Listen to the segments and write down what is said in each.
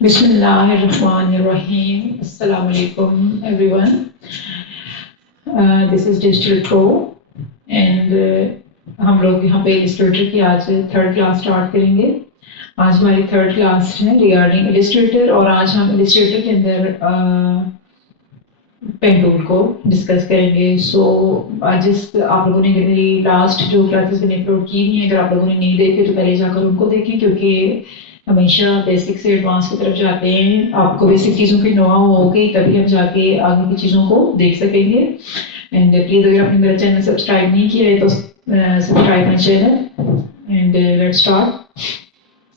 Bismillahirrahmanirrahim. Assalamu alaikum everyone. This is Digital Pro and हम लोग यहाँ पे इलिस्ट्रेटर की आज थर्ड क्लास स्टार्ट करेंगे। आज हमारी थर्ड क्लास है रिगार्डिंग इलिस्ट्रेटर और आज हम इलिस्ट्रेटर के अंदर पेन टूल को डिस्कस करेंगे। आज आप लोगों ने मेरी लास्ट जो क्लासेस मैंने अपलोड की हुई हैं, अगर आप लोगों ने नहीं देखे तो पहले जाकर उनको देखें, क्योंकि हमेशा बेसिक से एडवांस की तरफ जाते हैं। आपको बेसिक चीज़ों की नोआ होगी तभी हम जाके आगे की चीज़ों को देख सकेंगे। एंड प्लीज़ अगर आपने मेरा चैनल सब्सक्राइब नहीं किया है तो subscribe my channel and let's start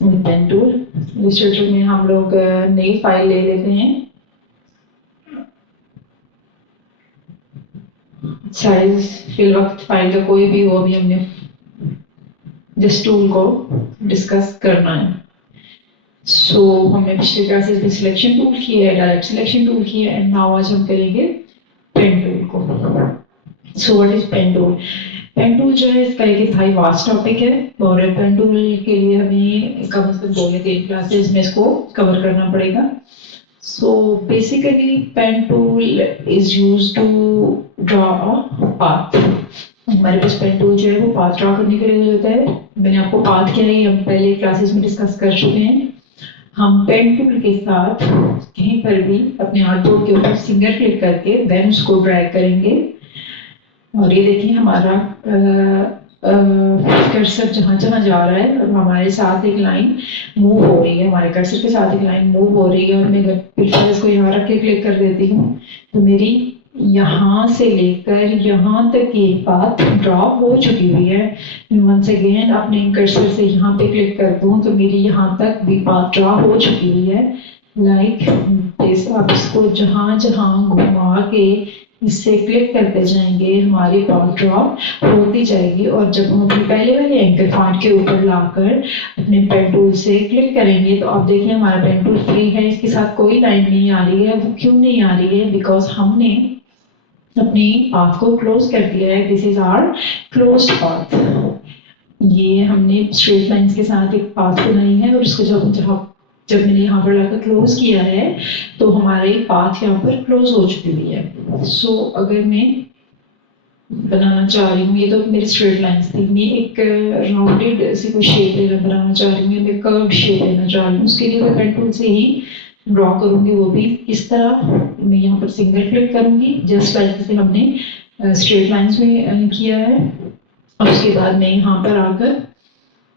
with pen tool. Illustrator में हम लोग नई फाइल ले लेते हैं। साइज फिल वक्त फाइल का कोई भी हो, अभी हमने जिस टूल को डिस्कस करना है। हमने पिछले क्लासेस में सिलेक्शन टूल किया है, डायरेक्ट सिलेक्शन टूल किया है एंड नाउ आज हम करेंगे पेन टूल को। What is pen tool? Pen tool जो है इसका एक इंतहाई वास्ट टॉपिक है और पेन टूल के लिए हमें कम से कम 2 या 3 क्लासेस में इसको कवर करना पड़ेगा। Basically pen tool is used to draw a path. हमारे पास पेन टूल जो है वो पाथ ड्रॉ करने के लिए होता है। मैंने आपको पाथ क्या है हम पहले क्लासेस में डिस्कस कर चुके हैं। हम पेन टूल के साथ कहीं पर भी अपने आर्टबोर्ड के ऊपर सिंगल क्लिक करके देन उसको ड्रैग करेंगे और ये देखिए हमारा कर्सर जहाँ जहाँ जा रहा है और हमारे साथ एक लाइन मूव हो रही है, हमारे कर्सर के साथ एक लाइन मूव हो रही है और मैं फिर इसको यहाँ रख के क्लिक कर देती हूँ तो मेरी यहाँ से लेकर यहाँ तक की पाथ ड्रॉ हो चुकी हुई है। वंस अगेन अपने कर्सर से यहाँ पे क्लिक कर दूँ तो मेरी यहाँ तक भी पाथ ड्रॉ हो चुकी हुई है। लाइक आप इसको जहाँ जहाँ घुमा के इससे क्लिक करते जाएंगे हमारी पाथ ड्रॉ होती जाएगी और जब हम अपने पहले वाले एंकर पॉइंट के ऊपर लाकर अपने पेन टूल से क्लिक करेंगे तो आप देखिए हमारा पेन टूल फ्री है, इसके साथ कोई लाइन नहीं आ रही है। वो क्यों नहीं आ रही है? बिकॉज हमने अपनी पाथ को क्लोज कर दिया है। This is our closed path. ये हमने स्ट्रेट लाइंस के साथ एक पाथ बनाई है और उसको जब मैंने यहाँ पर लाकर क्लोज किया है तो हमारी पाथ यहाँ पर क्लोज हो चुकी हुई है। अगर मैं बनाना चाह रही हूँ, ये तो मेरी स्ट्रेट लाइंस थी, मैं एक राउंडेड सी कोई शेप बनाना चाह रही हूँ, मैं कर्व शेप लेना चाह रही हूँ, उसके लिए मैं पेन टूल से ही ड्रॉ करूंगी। वो भी इस तरह मैं यहाँ पर सिंगल क्लिक करूंगी जस्ट लाइक जैसे हमने स्ट्रेट लाइंस में किया है और उसके बाद मैं यहाँ पर आकर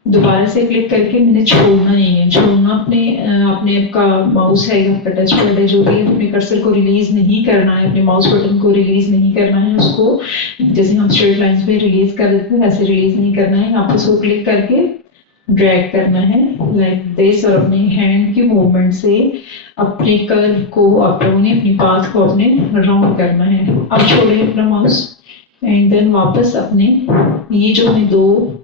दोबारा से क्लिक करके मैंने छोड़ना नहीं है। छोड़ना अपने आपका माउस है या आपका टच पैड है जो भी है, अपने कर्सर को रिलीज नहीं करना है, अपने माउस बटन को रिलीज नहीं करना है। उसको जैसे हम स्ट्रेट लाइंस पे रिलीज कर देते हैं ऐसे रिलीज नहीं करना है। यहाँ पर उसको क्लिक करके ड्रैग करना है लाइक दिस और अपने हैंड की मूवमेंट से अपने कर्व को आप लोगों ने अपनी पाथ को अपने राउंड करना है। अब छोड़े अपना माउस एंड देन वापस अपने ये जो हमें 2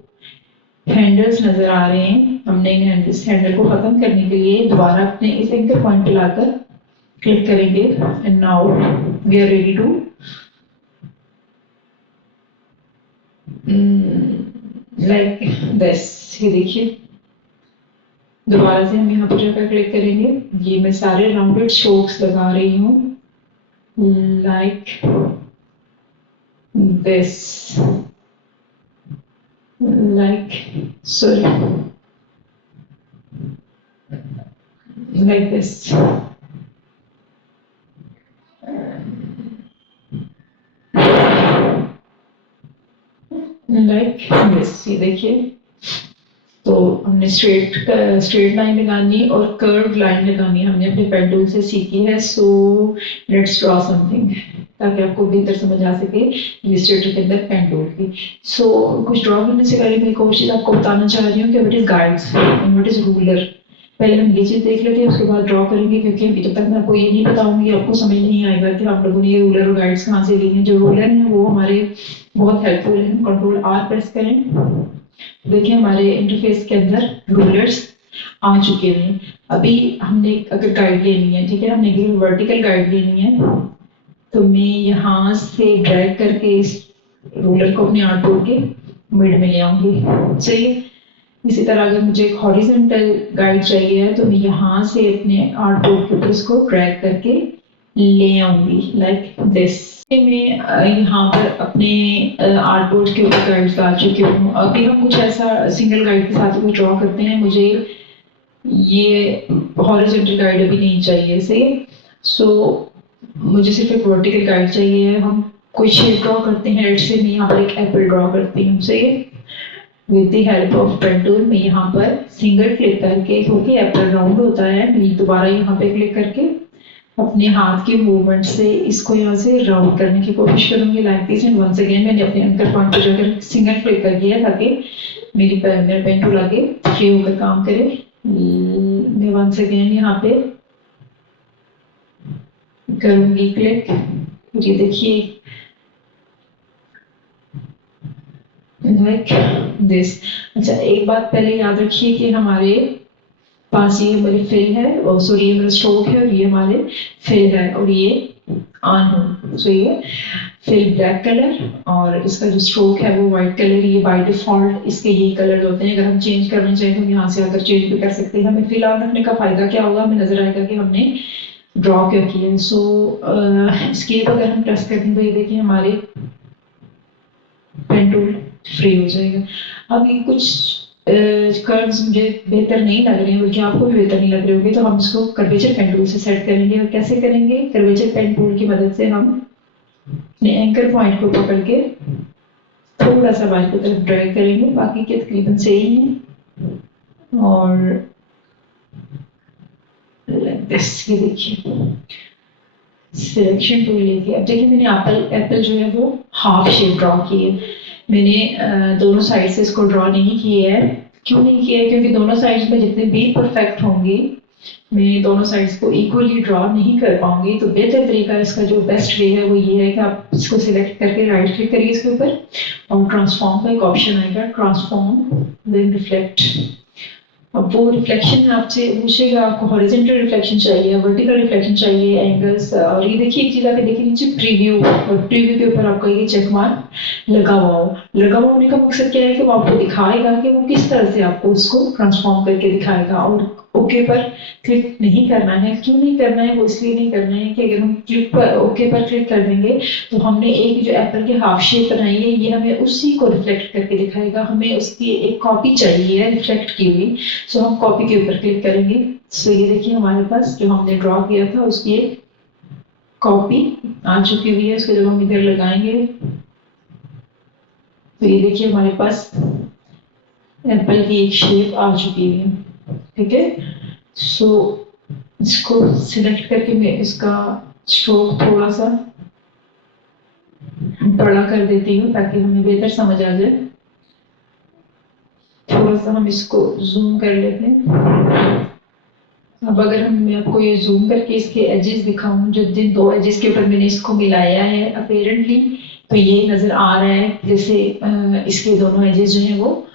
हैंडल्स नजर आ रहे हैं, हमने इस हैंडल को खत्म करने के लिए दोबारा अपने इस एंकर पॉइंट पे लाकर क्लिक करेंगे and now we are ready to like this. ये देखिए दोबारा से हम यहाँ पर जाकर क्लिक करेंगे। ये मैं सारे राउंडेड स्ट्रोक्स लगा रही हूँ like this, like this like this। ये देखिए तो हमने स्ट्रेट लाइन लगानी और कर्व लाइन लगानी हमने अपने पेन टूल से सीखी है। लेट्स ड्रॉ समथिंग ताकि आपको बेहतर समझ आ सके इलिस्ट्रेटर के अंदर पेन टूल की। कुछ ड्रॉ करने से पहले मैं एक और चीज़ आपको बताना चाह रही हूँ कि what is guides and what is ruler. पहले हम ये चीज़ देख लेते हैं उसके बाद ड्रॉ करेंगे, क्योंकि अभी जब तक मैं आपको ये नहीं बताऊंगी आपको समझ नहीं आएगा कि आप लोगों ने ये रूलर और गाइड्स कहाँ से ली हैं। जो रूलर हैं वो हमारे बहुत हेल्पफुल हैं। कंट्रोल R प्रेस करें, देखिए हमारे इंटरफेस के अंदर रूलर्स आ चुके हैं। अभी हमने अगर गाइड लेनी है, ठीक है, हमने वर्टिकल गाइड लेनी है तो मैं यहाँ से ड्रैग करके इस रूलर को अपने आर्टबोर्ड के मिड में ले आऊंगी। सही है। इसी तरह अगर मुझे एक हॉरिजॉन्टल गाइड चाहिए है तो मैं यहाँ से अपने आर्ट बोर्ड के ऊपर इसको ड्रैग करके ले आऊंगी लाइक दिस। मैं यहाँ पर अपने आर्ट बोर्ड के ऊपर गाइड डाल चुकी हूँ। अभी हम कुछ ऐसा सिंगल गाइड के साथ भी ड्रॉ करते हैं। मुझे ये हॉरिजॉन्टल गाइड अभी नहीं चाहिए से, सो मुझे सिर्फ एक वर्टिकल गाइड चाहिए है। हम कोई शेप ड्रॉ करते हैं, लेट्स से मैं यहाँ पर एक एप्पल ड्रॉ करती हूँ से with the help of pen tool. मैं यहाँ पर सिंगल क्लिक करके, क्योंकि एप्पल राउंड होता है, मैं दोबारा यहाँ पे क्लिक करके अपने हाथ के मूवमेंट से इसको यहाँ से राउंड करने की कोशिश करूंगी like this. And once again मैंने अपने एंकर पॉइंट पर जाकर सिंगल क्लिक कर दिया ताकि मेरा पेन टूल आगे फ्री होकर काम करे। मैं वंस अगेन यहाँ पे करूंगी क्लिक। ये देखिए लाइक दिस। अच्छा, एक बात पहले याद रखिए कि हमारे पास ये हमारी फिल है, और सॉरी ये हमारा स्ट्रोक है, और ये हमारे फिल है, और ये ऑन हो। सो ये फिल ब्लैक कलर और इसका जो स्ट्रोक है वो व्हाइट कलर। ये बाय डिफॉल्ट इसके यही कलर होते हैं। अगर हम चेंज करना चाहें तो हम यहाँ से आकर चेंज भी कर सकते हैं। हमें फिल ऑन रखने का फायदा क्या होगा, हमें नजर आएगा कि हमने ड्रॉ क्या किया है। सो स्केप अगर हम प्रेस करते हैं तो ये देखिए हमारे पेन टूल फ्री हो जाएगा। अब ये कुछ कर्व्स मुझे बेहतर नहीं लग रहे हैं, बल्कि आपको भी बेहतर नहीं लग रहे होंगे, तो हम इसको कर्वेचर पेन टूल से सेट करेंगे। और कैसे करेंगे? कर्वेचर पेन टूल की मदद से हम अपने एंकर पॉइंट को पकड़ के थोड़ा सा बाहर की तरफ ड्रैग करेंगे, बाकी के तकरीबन सेम है। और ये देखिए सिलेक्शन टूल लेके, अब देखिए मैंने एप्पल जो है वो हाफ शेप ड्रॉ की है। मैंने दोनों साइड से इसको ड्रॉ नहीं किया है। क्यों नहीं किया है? क्योंकि दोनों साइड्स में जितने भी परफेक्ट होंगे मैं दोनों साइड्स को इक्वली ड्रॉ नहीं कर पाऊंगी। तो बेहतर तरीका, इसका जो बेस्ट वे है वो ये है कि आप इसको सिलेक्ट करके राइट क्लिक करिए इसके ऊपर, और ट्रांसफॉर्म का एक ऑप्शन आएगा, ट्रांसफॉर्म देन रिफ्लेक्ट। अब वो रिफ्लेक्शन में आपसे पूछेगा आपको हॉरिजॉन्टल रिफ्लेक्शन चाहिए, वर्टिकल रिफ्लेक्शन चाहिए, एंगल्स। और ये देखिए एक चीज आके देखिए नीचे प्रीव्यू, और प्रीव्यू के ऊपर आपका ये चेक मार्क लगा हुआ हो। लगा हुआ होने का मकसद क्या है कि वो आपको दिखाएगा कि वो किस तरह से आपको उसको ट्रांसफॉर्म करके दिखाएगा। और ओके पर क्लिक नहीं करना है। क्यों नहीं करना है? वो इसलिए नहीं करना है कि अगर हम क्लिक पर ओके पर क्लिक कर देंगे तो हमने एक जो एप्पल की हाफ शेप बनाई है ये हमें उसी को रिफ्लेक्ट करके दिखाएगा। हमें उसकी एक कॉपी चाहिए रिफ्लेक्ट की हुई। सो हम कॉपी के ऊपर क्लिक करेंगे। सो ये देखिए हमारे पास जो हमने ड्रॉ किया था उसकी एक कॉपी आ चुकी हुई है। उसको जब हम इधर लगाएंगे तो ये देखिए हमारे पास एप्पल की एक शेप आ चुकी है। ठीक है, सो इसको सिलेक्ट करके मैं इसका स्ट्रोक थोड़ा सा बड़ा कर देती हूँ ताकि हमें बेहतर समझ आ जाए। थोड़ा सा हम इसको जूम कर लेते हैं। अब अगर मैं आपको ये जूम करके इसके एजेस दिखाऊं, जो जिन दो एजेस के ऊपर मैंने इसको मिलाया है अपेरेंटली, तो ये नजर आ रहा है जैसे इसके दोनों एजेस जो हैं वो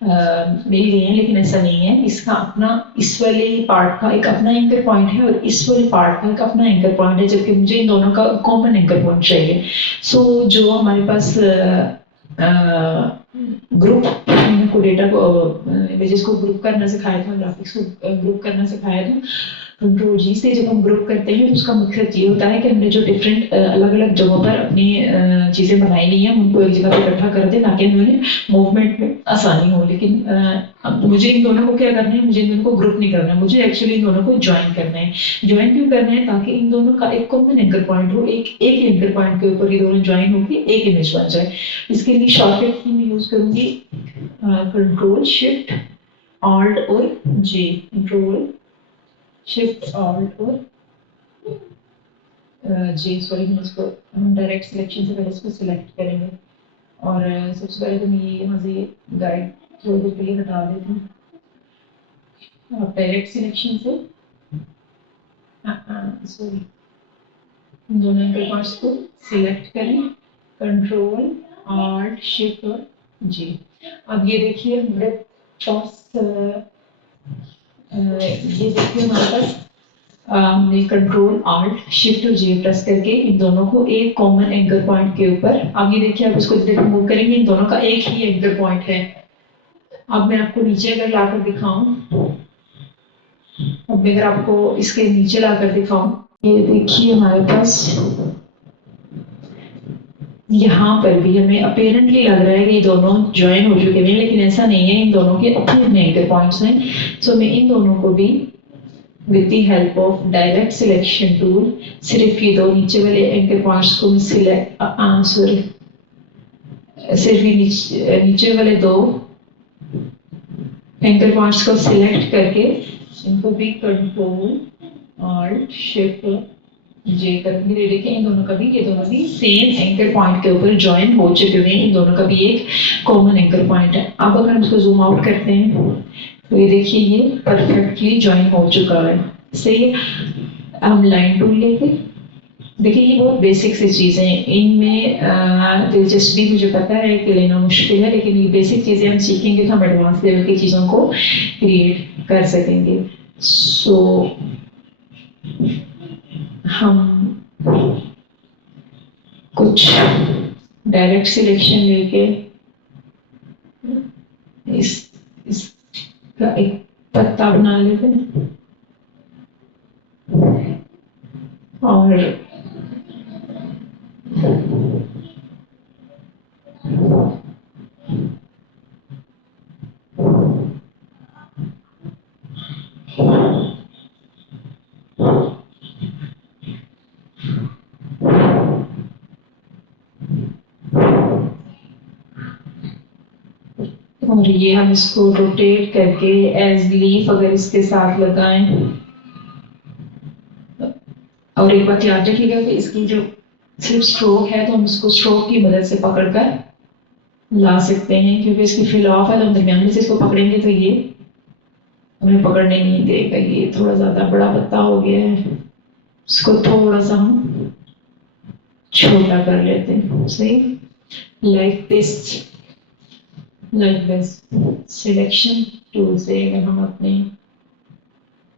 मिल गए हैं, लेकिन ऐसा नहीं है। इसका अपना इस वाले पार्ट का एक अपना एंकर पॉइंट है और इस वाले पार्ट का एक अपना एंकर पॉइंट है, जबकि मुझे इन दोनों का कॉमन एंकर पॉइंट चाहिए। सो जो हमारे पास ग्रुप को डेटा को इमेजेस को ग्रुप करना सिखाया था, ग्राफिक्स को ग्रुप करना सिखाया था, कंट्रोल जी से जब हम ग्रुप करते हैं तो उसका मकसद ये होता है कि हमने जो डिफरेंट अलग अलग जगहों पर अपनी चीज़ें बनाई हुई हैं उनको एक जगह पर इकट्ठा कर दें ताकि हमें मूवमेंट में आसानी हो। लेकिन अब मुझे इन दोनों को क्या करना है? मुझे इन दोनों को ग्रुप नहीं करना है, मुझे एक्चुअली इन दोनों को ज्वाइन करना है। ज्वाइन क्यों करना है? ताकि इन दोनों का एक कॉमन एंकर पॉइंट हो, एक एंकर पॉइंट के ऊपर ये दोनों ज्वाइन होकर एक इमेज बन जाए। इसके लिए शॉर्टकट की मैं यूज़ करूँगी कंट्रोल शिफ्ट ऑल्ट और जे। कंट्रोल शिफ्ट ऑल्ट और जे, सॉरी हम इसको हम डायरेक्ट सिलेक्शन से पहले इसको सिलेक्ट करेंगे। और सबसे पहले तो मैं ये यहाँ से गाइड थोड़ी देर के लिए हटा देती हूँ। आप डायरेक्ट सिलेक्शन से सॉरी दोनों एंकर पॉइंट्स को सिलेक्ट करें, कंट्रोल ऑल्ट शिफ्ट और जे। अब ये देखिए हमारे पास ये देखिए हमारे पास हमने कंट्रोल ऑल्ट शिफ्ट और जे प्रेस करके इन दोनों को एक कॉमन एंकर पॉइंट के ऊपर, अब ये देखिए आप इसको जब मूव करेंगे इन दोनों का एक ही एंकर पॉइंट है। अब मैं आपको नीचे अगर लाकर दिखाऊं, अब मैं अगर आपको इसके नीचे लाकर दिखाऊं, ये देखिए हमारे पास यहाँ पर भी हमें अपेरेंटली लग रहा है कि ये दोनों ज्वाइन हो चुके हैं, लेकिन ऐसा नहीं है, इन दोनों के अपने अपने एंकर पॉइंट्स हैं। सो मैं इन दोनों को भी with the help of direct selection tool सिर्फ ये दो नीचे वाले एंकर पॉइंट्स को सिलेक्ट सिर्फ ये नीचे वाले दो एंकर पॉइंट्स को सिलेक्ट करके इनको भी कंट्रोल ऑल्ट शिफ्ट जे करूंगी। देखिए इन दोनों का भी, ये दोनों भी सेम एंकर पॉइंट के ऊपर ज्वाइन हो चुके हुए हैं, इन दोनों का भी एक कॉमन एंकर पॉइंट है। अब अगर हम इसको जूम आउट करते हैं तो ये देखिए ये परफेक्टली ज्वाइन हो चुका है। सही है। हम लाइन टूल लेके देखिए, ये बहुत बेसिक सी चीज़ें हैं, इनमें दिलचस्पी मुझे पता है कि लेना मुश्किल है, लेकिन ये बेसिक चीज़ें हम सीखेंगे तो हम एडवांस लेवल की चीज़ों को क्रिएट कर सकेंगे। सो हम कुछ डायरेक्ट सिलेक्शन लेके इसका एक पत्ता बना लेते हैं और ये हम इसको रोटेट करके एज लीफ अगर इसके साथ लगाएं, और एक बात याद रखिएगा कि इसकी जो सिर्फ स्ट्रोक है तो हम इसको स्ट्रोक की मदद से पकड़कर ला सकते हैं, क्योंकि इसकी फिल ऑफ है तो हम दरमियान से इसको पकड़ेंगे तो ये हमें पकड़ने नहीं देगा। ये थोड़ा ज़्यादा बड़ा पत्ता हो गया है, इसको थोड़ा सा हम छोटा कर लेते हैं। सही, लाइक दिस सिलेक्शन टूल से अगर हम अपने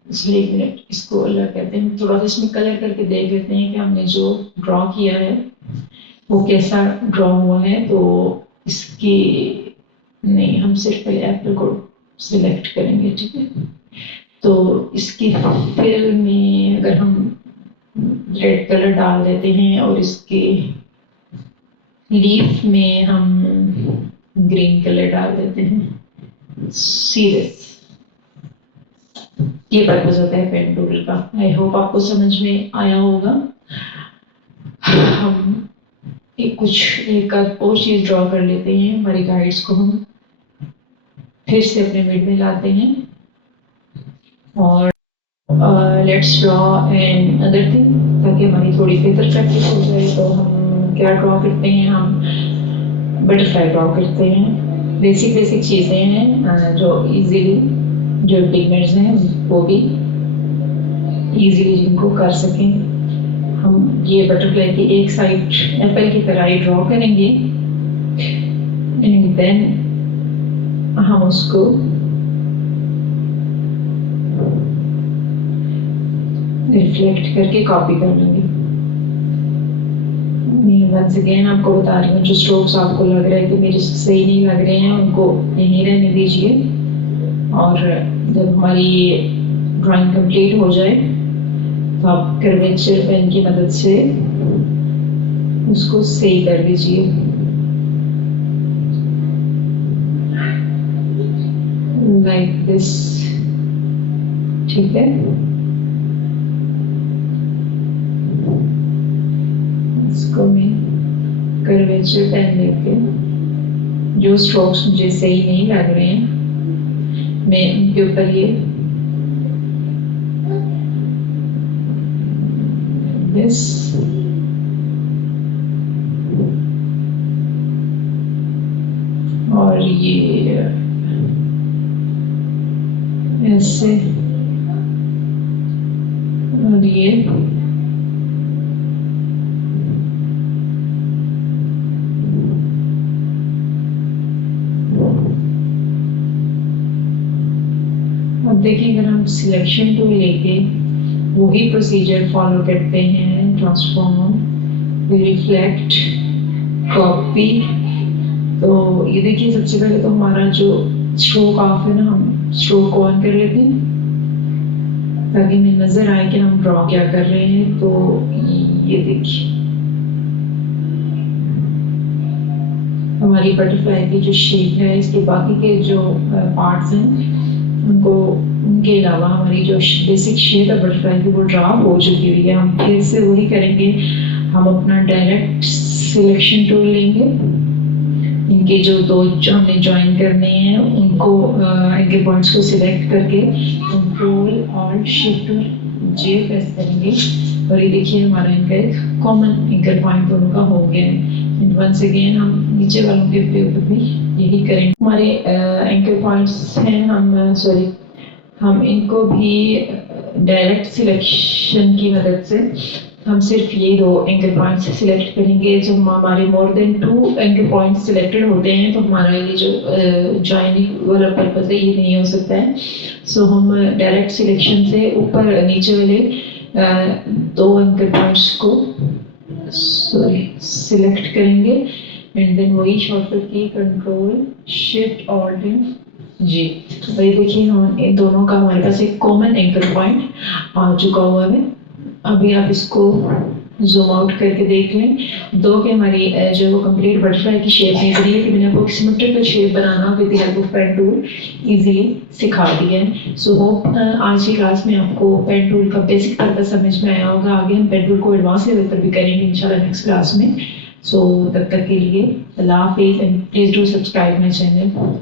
इसलिए एक मिनट इसको अलग करते हैं, थोड़ा सा इसमें कलर करके देख लेते हैं कि हमने जो ड्रॉ किया है वो कैसा ड्रॉ हुआ है। तो इसकी नहीं, हम सिर्फ पहले एप्पल को सिलेक्ट करेंगे, ठीक है। तो इसकी फिल में अगर हम रेड कलर डाल देते हैं और इसके लीफ में हम ग्रीन कलर डाल देते हैं। सीरियस, ये पर्पस होता है पेन टूल का। आई होप आपको समझ में आया होगा। हम एक और चीज ड्रॉ कर लेते हैं, हमारी गाइड्स को हम फिर से अपने मिड में लाते हैं और let's draw an other thing, ताकि हमारी थोड़ी बेहतर प्रैक्टिस हो जाए। तो हम क्या ड्रॉ करते हैं, हम बटरफ्लाई ड्रॉ करते हैं। बेसिक चीज़ें हैं जो इजीली, जो पिगमेंट्स हैं वो भी इजीली जिनको कर सकें। हम ये बटरफ्लाई की एक साइड एप्पल की तरह ही ड्रॉ करेंगे एंड देन हम उसको रिफ्लेक्ट करके कॉपी कर लेंगे। वंस अगेन आपको बता रही हूँ, जो स्ट्रोक्स आपको लग रहा है कि मेरे सही नहीं लग रहे हैं उनको यहीं रहने दीजिए, और जब हमारी ड्राइंग कंप्लीट हो जाए तो आप कर्वेचर पेन की मदद से उसको सही कर दीजिए। लाइक दिस, ठीक है। इसको मैं कर्वेचर पेन लेके जो स्ट्रोक्स मुझे सही नहीं लग रहे हैं मैं उनके ऊपर ये दिस और ये ऐसे और ये अब देखिए, अगर हम सिलेक्शन टूल लेके वही प्रोसीजर फॉलो करते हैं, ट्रांसफॉर्म, रिफ्लेक्ट, कॉपी, तो ये देखिए सबसे पहले तो हमारा जो स्ट्रोक ऑफ है ना, हम स्ट्रोक को ऑन कर लेते हैं ताकि हमें नजर आए कि हम ड्रॉ क्या कर रहे हैं। तो ये देखिए हमारी बटरफ्लाई की जो शेप है, इसके बाकी के जो पार्ट्स हैं उनको, उनके अलावा हमारी जो बेसिक शेप है बटरफ्लाई की वो ड्रा हो चुकी हुई है। हम फिर से वही करेंगे, हम अपना डायरेक्ट सिलेक्शन टूल लेंगे, इनके जो दो जो हमने ज्वाइन करने हैं उनको एंकर पॉइंट्स को सिलेक्ट करके कंट्रोल ऑल्ट शिफ्ट जे प्रेस करेंगे और ये देखिए हमारा इनका एक कॉमन एंकर पॉइंट दोनों का हो गया है। वंस अगेन हम नीचे वालों के ऊपर भी यही करेंगे। हमारे एंकर पॉइंट्स हैं, हम इनको भी डायरेक्ट सिलेक्शन की मदद से हम सिर्फ ये दो एंकर पॉइंट्स सिलेक्ट करेंगे। जब हमारे more than 2 anchor points selected होते हैं तो हमारा ये जो ज्वाइनिंग वाला पर्पस है ये नहीं हो सकता है। सो हम डायरेक्ट सिलेक्शन से ऊपर नीचे वाले दो एंकर पॉइंट्स को सिलेक्ट करेंगे एंड देन वही शॉर्टकट की कंट्रोल शिफ्ट ऑल्ट जी। तो ये देखिए हम इन दोनों का हमारे पास एक कॉमन एंकर पॉइंट आ चुका हुआ है। अभी आप इसको जूम आउट करके देख लें। दो के हमारी जो वो कंप्लीट बटरफ्लाई की शेप नहीं बनी है कि मैंने आपको सिमेट्रिकल शेप बनाना with the help of pen tool easily सिखा दिया है। सो होप आज की क्लास में आपको पेन टूल का बेसिक पर्पस समझ में आया होगा। आगे हम पेन टूल को एडवांस लेवल पर भी करेंगे इंशाल्लाह नेक्स्ट क्लास में। सो तब तक के लिए अल्लाह हाफिज़ and please do subscribe my channel.